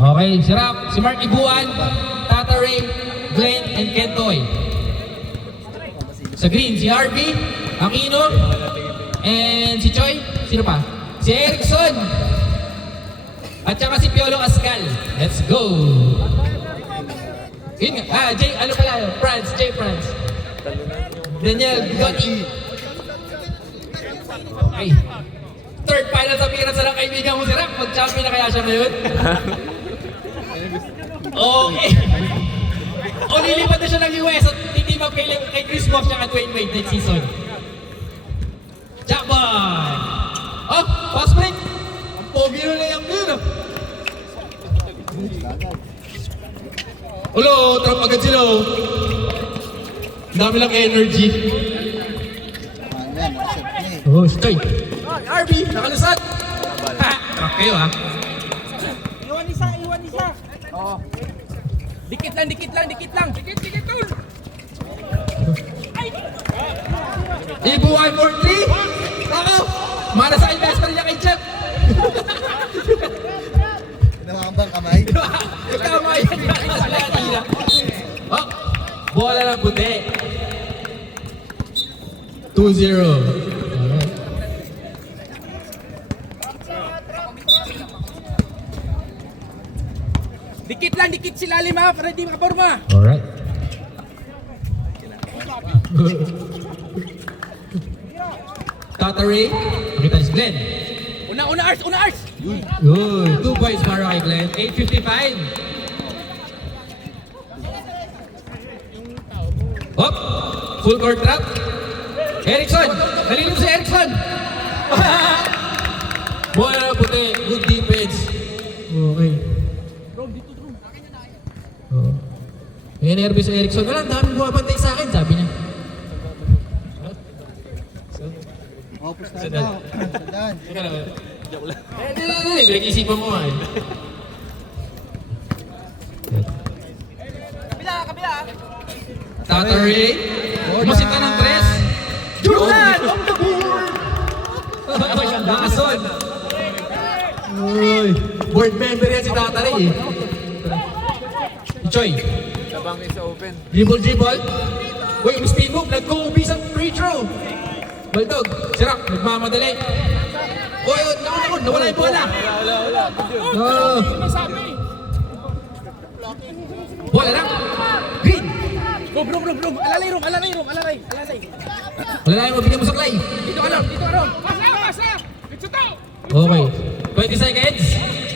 Okay, si Rap, si Mark Ibuan, Tata Ray, Glenn, and Kentoy. Sa green, si Harvey, Aquino, and si Choi. Sino pa? Si Erickson. At saka si Piolo Ascal. Let's go! Yun nga. Jay, ano pala? France, Jay France. Daniel Gotti. Okay. Third final appearance na ng kaibigan mo si Rap. Mag-champion na kaya siya ngayon? Okay. O lilipat na siya ng US at titim up kay Chris Bosh siya at Dwayne Wade next season. Jackpot! Oh, fast break! Ang pogi na lang yun. Ulo, trap agad sila. Ang dami lang energy. Oh, stay. RB, nakalusot. Ha, trap kayo ha. Iwan isa. Oo. Dikit lang. Dikit, tol. Ibuan for 3. Ako, mana sa investment niya kay Chet. Namambang kamay. Kamay. Oh, bola ng puti. 2-0. Dikit sila lima para di makaporma. Alright. Tata Ray, nakita ni si Glenn. Una Ars. Uy, 2 points para kay Glenn. 8:55. Hop, full court trap. Erickson, nalilim si Erickson. Bola na puti, good defense. Okay. Oh. May nervous si Erickson. Wala, ang daming bumabantay sa akin, sabi niya. Opus na daw. Sandaan. Teka lang. Pinag-isipan mo nga eh. Kabila. Tata Ray, umasin ka ng tres. Jordan on the board! Nakason. Uy, board member yan si Tata Ray eh. Choy. Labang is open. Dribble. Uy, speed move, nag-go-ubi sa free throw. Baldog, sirak, nagmamadali. Uy, nawala yung bola. Bola lang. Green. Bro. Alalay. Wala na yung mabigyan mo sa clay. Dito Aron. Pasa. Okay. 20 seconds.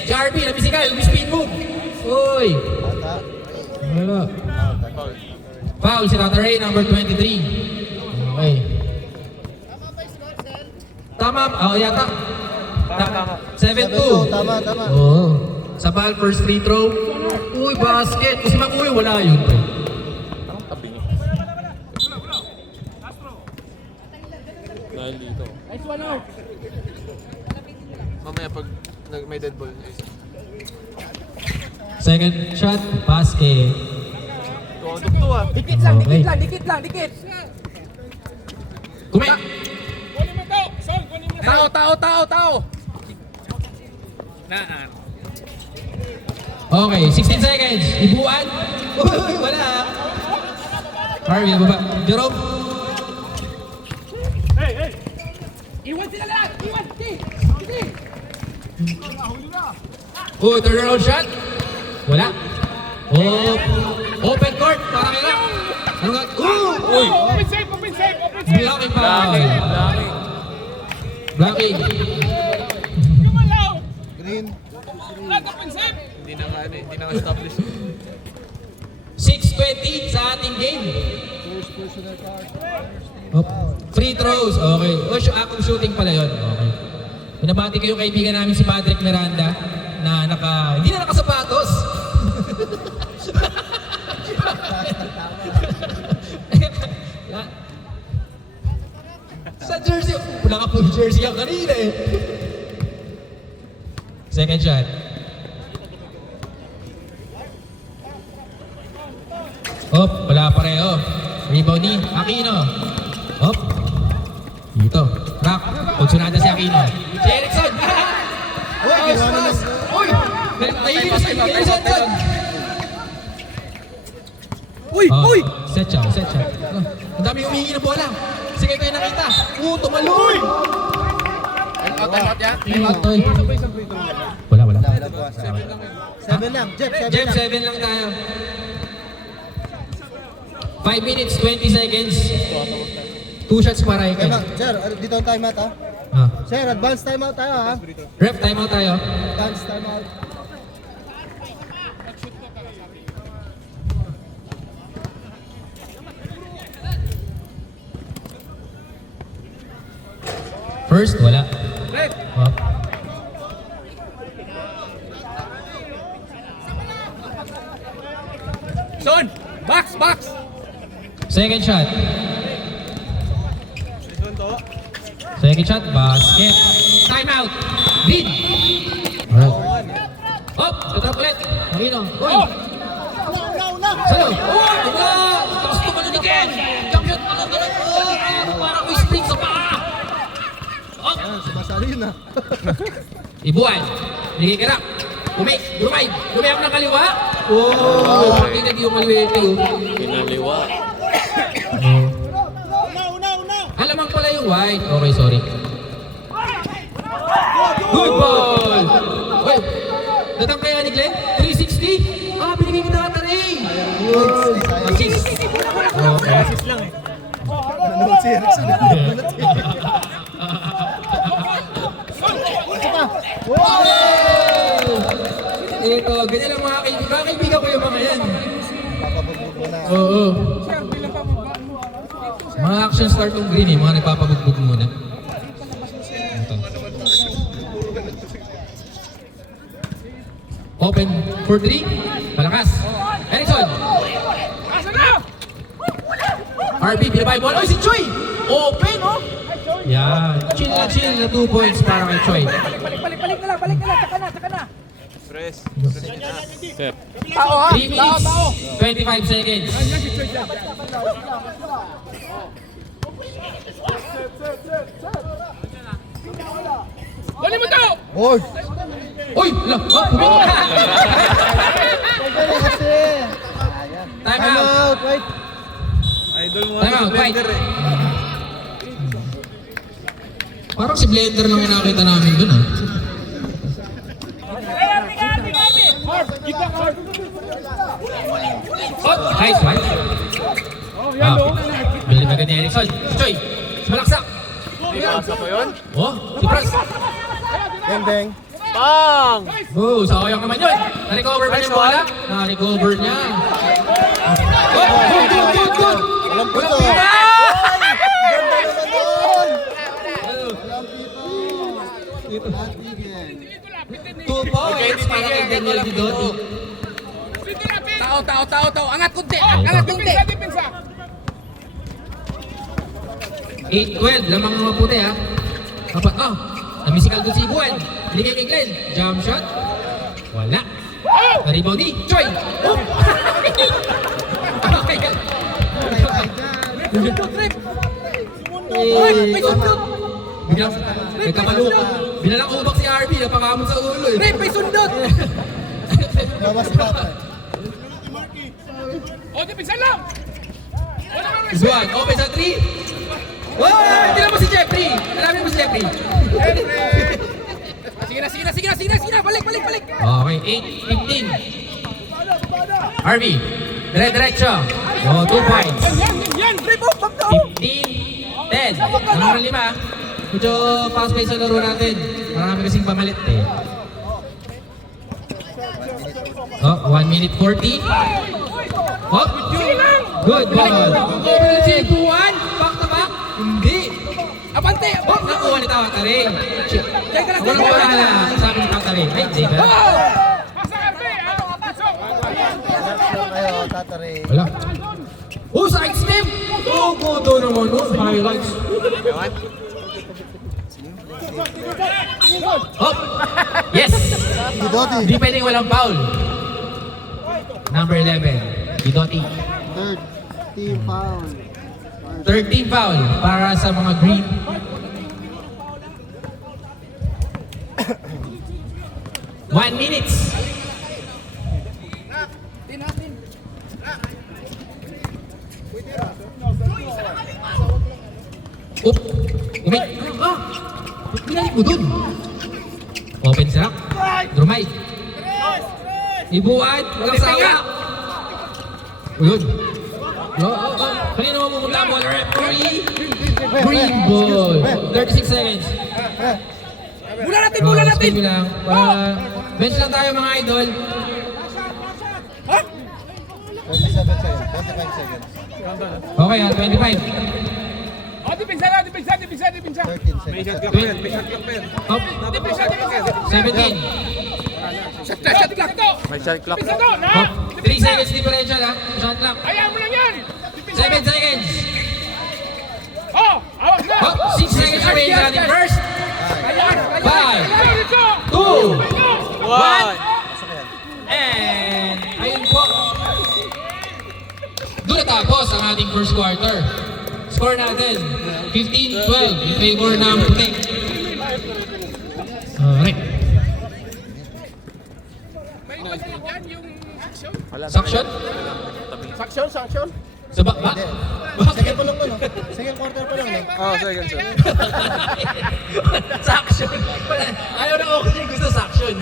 Si RP, nabisikal, speed move. Uy. Bata. Wala. Foul si Tata Ray, number 23. Okay. Tama, yata. Tama. 7-2. Tama. Oo. Sabal, first free throw. Uy, basket. Kasi mag-uwi, wala yun. Anong tabi niya? Dahil dito. Nice one out. Mamaya pag may dead ball. Second shot, basket. Tuwa-tukto ah. Dikit lang. Kumi. Tao. Okay, 16 seconds. Ibuan. Uy, wala. Harvey, baba. Jerome. Iwan sila lahat. Sige. Uy, turnaround shot. Wala. Oh, open court. Para kay Rap. Ano nga? Uy. Open safe. Blocking foul. Blocking. Green. Hindi na establish. 6:20 sa ating game. First personal card. Free throws. Okay. O, akong shooting pala yun. Okay. Pinabati ko yung kaibigan namin si Patrick Miranda na hindi na nakasapatos. Sa jersey. Naka-full jersey ang kanina eh. Second shot. Wala pareho. Rebound ni Aquino. Dito. Rock. Pagsunada si Aquino. Si Erickson. Uy! Naiinis si Erickson doon. Uy! Uy! Set siya. Ang dami humihingi ng bola. Sige kayo nakita. Tumalon. Time out yan. Wala. Wala po. 7 lang. Jeff, 7 lang tayo. 5 minutes, 20 seconds. 2 shots para ikaw. Time out. Sir, dito ang time out ha. Ah. Sir, advance time out tayo ha. Ref, timeout tayo. Advance time out. First, wala. Oh. Son! Box! Second shot. Second shot, basket. Timeout. Bid. Alright. Hop, tatap ulit. Marino. Uy. Salo. Uy, wala. Tapos tumalo ni Ken. Jump shot. Parang may spring sa paa. Hop. Ayan, sumasali yun ha. Ibuan. Nagigirap. Dumay ng kaliwa. Oh, tingnan yung kaliwa ito. Pinaliwa. Alamang pala yung white. Okay, sorry. Good ball! Uy, datang kaya ni Glenn? 360? Ah, binigay kita ka rin! Assist. Okay. Nanood si Erickson. Ito, ganyan lang mga kaibigan. Mga kaibigan ko yung mga yan. Papabugbog mo na. Oo. Mga action star tong green eh, mga nagpapabugbog muna. Ito. Open for 3. Malakas. Erickson. RB, binabay ball. Oy, si Choi! Open, oh! Yan. Chill na 2 points para kay Choi. Balik ka lang. Taka na. Press. 3 minutes, 25 seconds. Dali mo to! Boy! Uy! Humingi ka! Pagkali kasi! Time Time out! out! Wait! Idol mo Time out, wait! Parang si Blender lang yung nakita namin dun ah. Oh, nice one. Bili agad ni Erickson. Choy, malaksak. Pasa ko yun? Oh, si Franz. Deng! Bang! Oh, sayang naman yun. Na-recover ba niya yung bola? Na-recover niya. Oh, good. Alam ko to! Ah! Ganda naman doon! Ano? Alam dito! Natigil! 2 points para kay Daniel Bidotti. Tao. Angat kunti. 8-12, lamang mga puti ha. Kapat, namisikal doon si Buwan. Binigay kay Glenn. Jump shot. Wala. Na-rebound ni Choi. Oh! Okay, God. May sundot. Biglang, nagkamaluka. Binalang ubak si RB, napakamon sa ulo eh. May sundot. Nawas pa! Pinsan lang. Buwan, open sa 3. Wow! Tila mo si Jeffrey. Alamin mo si Jeffrey. Sige na. Balik. Okay, 8-15. RB, dire-diretso. 2 points. Yan. Rebound. 15-10. Ano 5? Medyo fast pace sa laro natin. Marami kasing pamalit eh. 1 minute 40. Oh, good ball. Si Buwan, back to back. Hindi. Abante. Oh, nakuha ni Tawataring. Walang wala. Sabi ni Tawataring. Ay, hindi ka. Kayo, tatari. Wala. Oh, side step. Oh, godo naman. Oh, highlights. Oh, yes. Bidotti! Hindi pwedeng walang foul. Number 11, Bidotti. Third team foul. 13 foul para sa mga green. One minutes. Oop! Umay! Ah! Binalik mo dun! Open siya. Drumay. Ibuan! Walang sawa! Uyun! Kanino mo mumula mo? Referee! Green ball! 36 seconds. Mula natin, mula natin! Spin mo lang. Bench lang tayo mga idol. 27 seconds. 25 seconds. Okay ha, 25. Oh, dipinsa na, dipinsa, dipinsa, dipinsa. 13 May shot seconds. clock pa yan. May shot clock pa yan. Up. Dipinsa, dipinsa. 17. Shot clock, shot clock. May shot clock. Dipinsa to, na! Up. 3 seconds differential ha. Shot clock. Ayaw mo lang yan! 7 seconds. Oh, awag na! Up. 6 seconds remaining sa ating first. Ayan, ayan. 5, 2, 1. 1. And ayun po. Doon natapos ang ating first quarter. Score natin, 15-12 in favor ng puti. Alright. May iba sa'yo dyan yung action. Suction? Action, action. Sa ba? Second pa lang to, no? Second quarter pa lang, no? Oh, second shot. Suction. Ayaw na ako kasi gusto suction.